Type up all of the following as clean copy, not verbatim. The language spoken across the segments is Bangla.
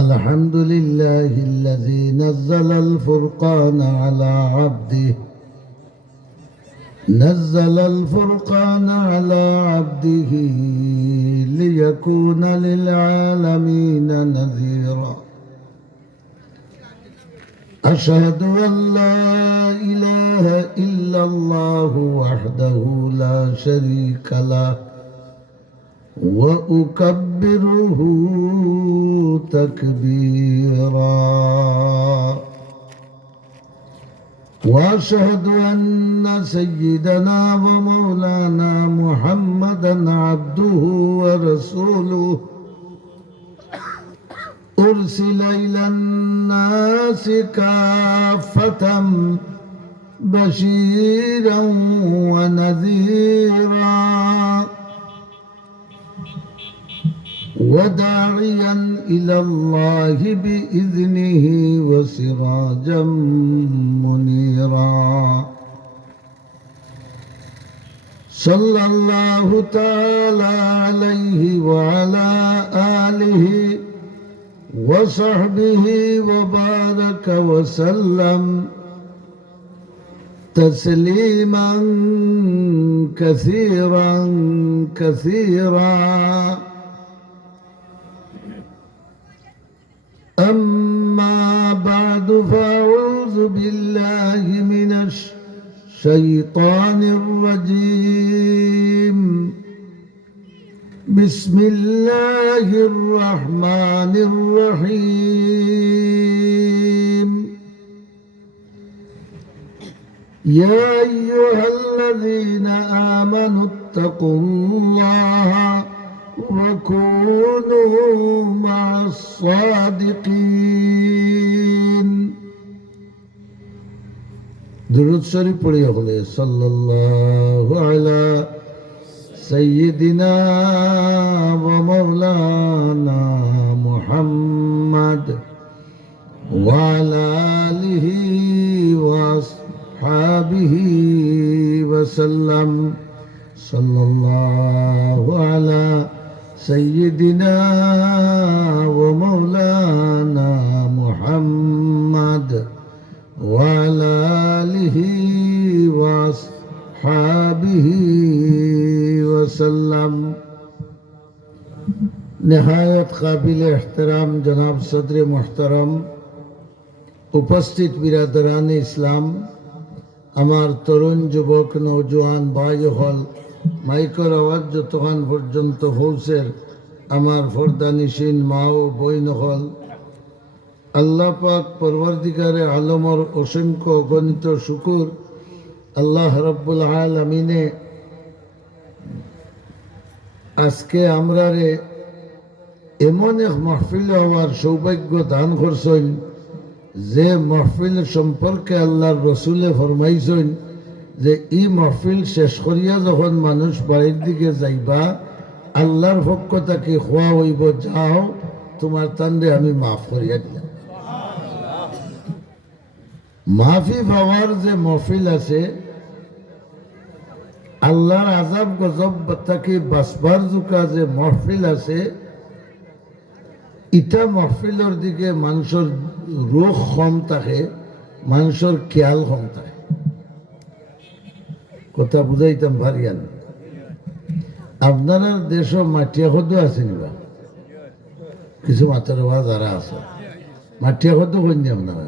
الحمد لله الذي نزل الفرقان على عبده ليكون للعالمين نذيرا. أشهد أن لا إله إلا الله وحده لا شريك له وأكبره تكبيرا. وأشهد أن سيدنا ومولانا محمدا عبده ورسوله أرسل إلى الناس كافة بشيرا ونذيرا وداعيا إلى الله بإذنه وسراجا منيرا. صلى الله تعالى عليه وعلى آله وصحبه وبارك وسلم تسليما كثيرا كثيرا. أما بعد فأعوذ بالله من الشيطان الرجيم. بسم الله الرحمن الرحيم. يا أيها الذين آمنوا اتقوا الله وكونوا مع الصادقين. درود شریف پڑھیے بولے صلی اللہ علی سیدنا و مولانا محمد وعلى آله وأصحابه وسلم. صلى الله على سيدنا ومولانا محمد وعلى آله وأصحابه وسلم. نهایت قابل احترام جناب صدر محترم, উপস্থিত বিরাদরান ইসলাম, আমার তরুণ যুবক নওজোয়ান ভাই হল, মাইকর আওয়াজ যতক্ষণ পর্যন্ত পৌঁছের আমার ফরদানিসীন মা ও বইন হল, আল্লাহ পাক পরবর্তীকারে আলমর অসংখ্য অগণিত শুকুর আল্লাহ রব্বুল আলামিনে আজকে আমরা এমন এক মাহফিল হওয়ার সৌভাগ্য দান করছেন যে মাহফিল সম্পর্কে আল্লাহর রসুলে ফরমাইছেন যে এই মাহফিল শেষ করিয়া যখন মানুষ বাড়ির দিকে যাইবা আল্লাহর পক্ষ থেকে খোয়া হইব, যাও তোমার তান্ডে আমি মাফ করিয়া দিলাম। মাফি পাওয়ার যে মাহফিল আছে, আল্লাহর আযাব গজব থেকে বাঁচবার জুকা যে মাহফিল আছে, ইটা মাহফিলের দিকে মানুষের রোগ কম থাকে, মানুষের খেয়াল কম থাকে। কথা বুঝাইতাম ভারিয়ান। আপনার দেশ মাটিয়া খদ্দ আছে নিবা? কিছু মাথার আওয়াজ যারা আছে মাটিয়া খদ্দ কইনি আপনারা?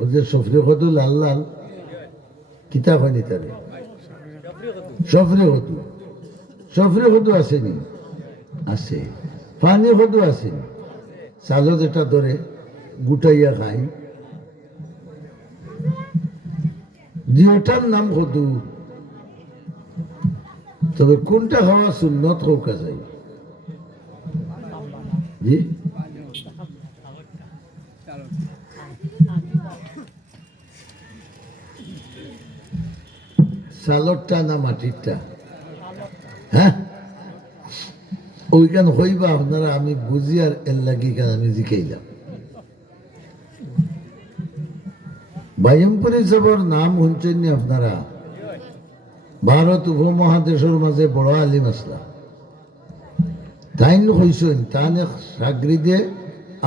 ওই যে সফরি খদ্দ লাল লাল কিতাব হয়নি তারে সফরি খদ্দ আসেনি? আছে। পানি খদ্দ আসেনি? চালো যেটা ধরে গুটাইয়া খাই, দুটার নাম খদু। তবে কোনটা খাওয়া সুন্নত হোকা যায়? জি, সালরটা না মাটিরটা? হ্যাঁ, ওইখান হইবা আপনারা, আমি বুঝি আর এর লাগি কেন আমি জিকাইলাম। বাইমপুরি সাহেবর নাম শুনছেন নি আপনারা? ভারত উপমহাদেশের মাঝে বড় আলিম আসলা। তাইন হইছেন তান এক সাগরিদে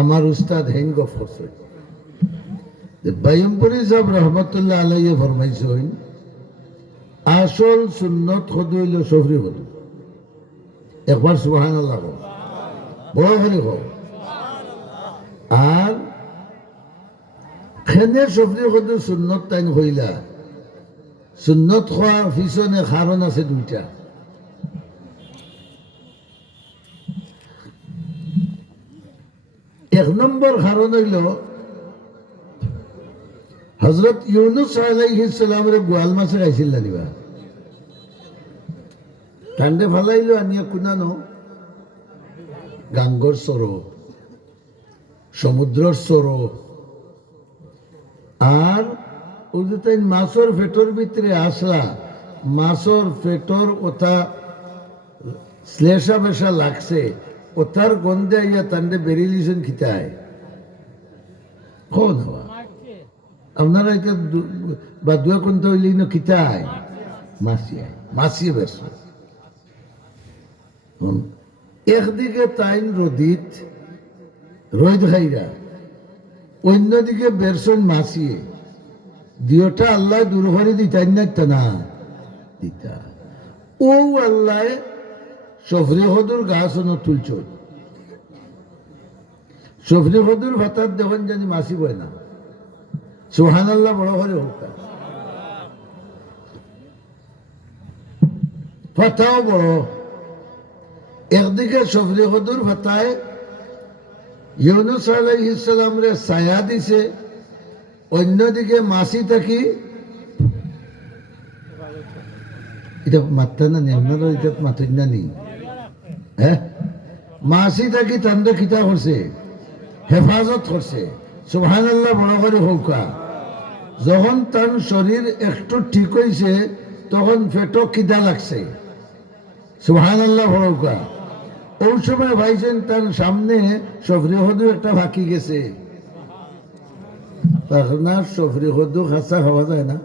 আমার উস্তাদ হেন গফ করছেন বাইমপুরি সাহেব রহমতুল্লাহ আলাইয়ে ফরমাইছেন আসল সুন্নত হদু হইল সফরি হদু একবার সুবহানাল্লাহ কও বড় করে কও আর খেনে সফরি হদু সুন্নত তাইন হইলা সুন্নত হওয়ার পিছনে কারণ আছে দুইটা এক নম্বর কারণ হইল হযরত ইউনূস আলাইহিস সালামের গোয়াল মাছে খাইছিল নিবা ঠান্ডে ফালাইলো আনিয়া কুনানো গাঙ্গর সরো সমুদ্রর সরো আর ওদের তাই মাছর ফেটর ভিতরে আসলা মাছর ফেটর ওটা শ্লেষা বেশা লাগছে ওটার গন্ধে ইয়া তান্ডে বেরিয়েছেন খিতায় কোন হওয়া আপনারা এটা বা দুয়া কোনটা হইলি না খিতায় মাসিয়ে মাসিয়ে বেশ একদিকে তাইন রোদিত রোদ খাইরা অন্যদিকে বেরসন মাসিয়ে দিওটা আল্লাহ দুর্ঘরে দিতেন না না দিতা ও আল্লাহ সফরি হদুর গাছ তুলছ সফরি হদুর ভাতার দেখুন জানি মাসি বয় না সুবহানাল্লাহ বড় করে হোক ফাতাও বড় একদিকে সফরি হদুর ভাতায় ইউনূস আলাইহিস সালাম রে ছায়া দিছে অন্যদিকে মাসি থাকি এটা মাত্রা না নি আপনারা এটা মাতুন না নি হ্যাঁ মাসি থাকি তান্ডে খিতা করছে হেফাজত করছে সুবহানাল্লাহ বড় করে হৌকা যখন তার শরীর একটু ঠিক হয়েছে তখন পেটো খিদা লাগছে সুবহানাল্লাহ বড় হৌকা ওই সময় ভাইছেন তার সামনে সফরি হদু একটা ফাঁকি গেছে তখন আর সফরি হদু খাসা খাওয়া যায় না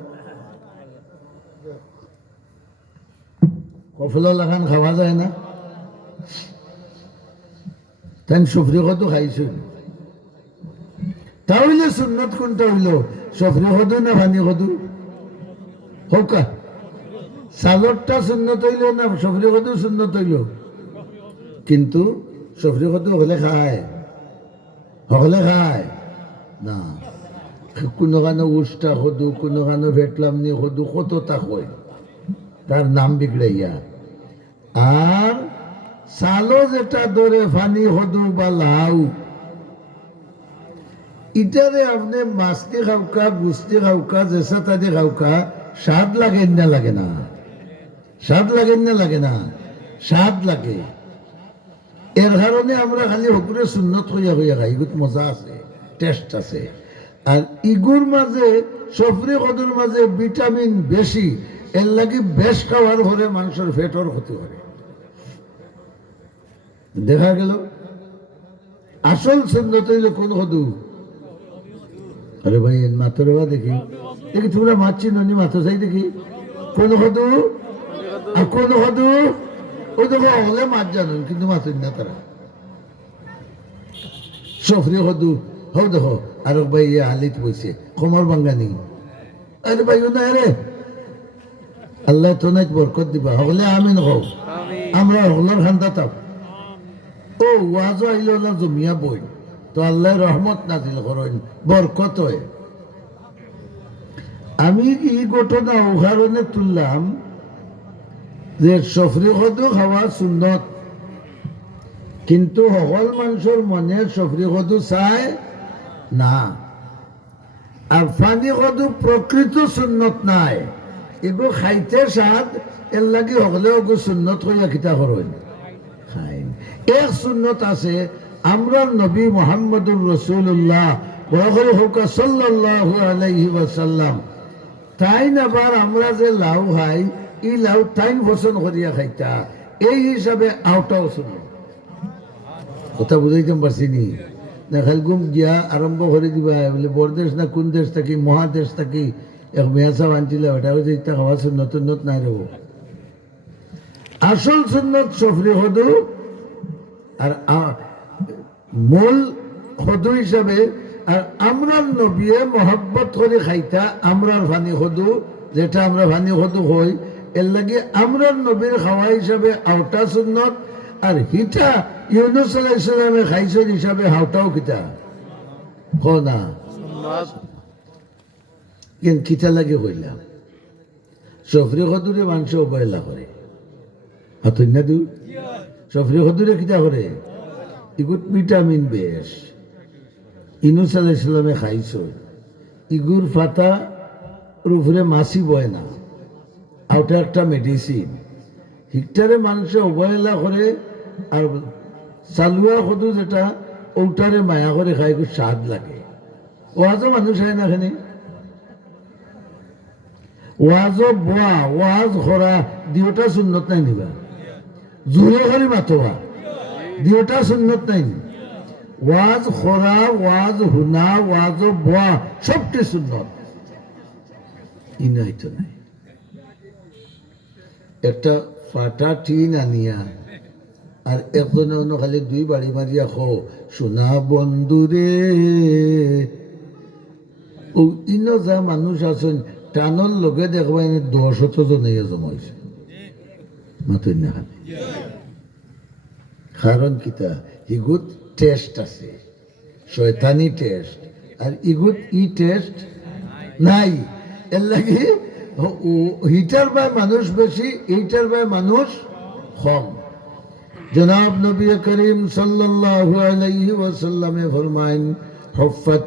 কফলা লাগান খাওয়া যায় না তাই সফরি হদু খাইছেন তাহলে সুন্নত কোনটা হইল সফরি হদু না ভানি হদু হোকা সালরটা সুন্নত হইল না সফরি হদু সুন্নত হইল কিন্তু সফরি হদু হলে খায় না কোনো গানো উষ্টা হদু কোনো গানো ভেটলামনি হদু কত তা হয় তার নাম বিগড়াইয়া আর সালো যেটা ধরে ফানি হদু বা লাউ ইটারে আপনি মাছটি খাওকা গুস্তি খাওকা জেসা তাদি খাওকা স্বাদ লাগে না লাগে না স্বাদ লাগে এর কারণে আমরা খালি হকুরে সুন্নত হইয়া খাই ইগুত মজা আছে টেস্ট আছে আর ইগুর মাঝে সফরি কদুর মাঝে ভিটামিন বেশি এর লাগি বেশ খাওয়ার পরে মানুষের ফেটর ক্ষতি করে দেখা গেল আসল সুন্নত হইলে কোন হদু আরে ভাই মাথর বা দেখি তোমরা মারছি ননি মাথা চাই দেখি কোন হদু আর কোন হদু ও দেখো হলে মাছ জানুন কিন্তু মাথুন না তারা সফরি হদু হো দেখো আর ভাই আলিত বইছে কমর বাঙ্গানি আরে ভাই না আরে আল্লাহ তো নাই বরকত দিবা হলে আমিন হও আমরা হলার খান্দা তাপ ও ওয়াজ আইল না জমিয়া বই তো আল্লাহ রহমত নাজিল করেন বরকত হয় আমি এই ঘটনা ও কারণে তুললাম যে সফরি হদু খাওয়া সুন্নত কিন্তু সকল মানুষের মনে সফরি হদু চায় না আর ফানি হদু প্রকৃত সুন্নত নাই এগো খাইতে স্বাদ এর লাগি হকলে ওগো সুন্নত হইয়া খিতা করেন খাই এক সুন্নত আছে আমরা নবী মুহাম্মদুর রাসূলুল্লাহ বড় হোক সাল্লাল্লাহু আলাইহি ওয়াসাল্লাম তাই আবার আমরা যে লাউ খাই এই লাউ তাইন পছন্দ করিয়া খাইতা এই হিসাবে আওটাও শুনো কথা বুঝাইতে পারছি নি না খালগুম গিয়া আরম্ভ করে দিবা বলে বরদেশ না কোন দেশ থাকি মহাদেশ থাকি এক মেয়াসা আনছিল ওটা হচ্ছে ইত্যা খাওয়া সুন্নত নাই রব আসল সুন্নত সফরি হদু আর মূল সদু হিসাবে আর আমরার নবীয়ে মহব্বত করে খাইতা আমরার ভানি সদু যেটা আমরা ভানি সদু হই এর লাগে আমরার নবীর খাওয়া হিসাবে আওটা সুন্নত আর হিটা ইউনুস আলাইহিস সালামে খাইছেন হিসাবে হাওটাও কিতা হো না কিন্তু কিতা লাগে কইলাম সফরি সদুরে মানুষ অবহেলা করে হাতুন না দু সফরি সদুরে কিতা করে ইগুত ভিটামিন বেশ ইউনুস আলাইহিস সালামে খাইছ ইগুর ফাতা উপরে মাছি বয় না ওটা একটা মেডিসিন হিকটারে মানুষ অবহেলা করে আর চালুয়া সদু যেটা ওটারে মায়া করে খাই খুব স্বাদ লাগে ওয়াজও মানুষ হয় না এখানে ওয়াজও বোয়া ওয়াজ খরা দুটা সুন্নত নাই নিবা জোরে করে মাতোয়া দুটা সুন্নত নাই ওয়াজ খরা ওয়াজ হুনা ওয়াজ বোয়া সবটি সুন্নত ইনাইতো নাই একটা ফাটা টিন আনিয়া আর একজনে অন্য খালি দুই বাড়ি মারিয়া খো সোনা বন্ধুরে ও ইনো যা মানুষ আছেন টানর লগে দেখবা এনে 10 জন জমাইছে মাতুই না খালি কারণ কিতা ইগুত টেস্ট আছে শয়তানি টেস্ট আর ইগুত ই টেস্ট নাই এর লাগে হিটার বাই মানুষ বেশি এইটার বাই মানুষ কম জনাব নবী করিম সাল্লাল্লাহু আলাইহি ওয়াসাল্লামে ফরমায়েন হুফাত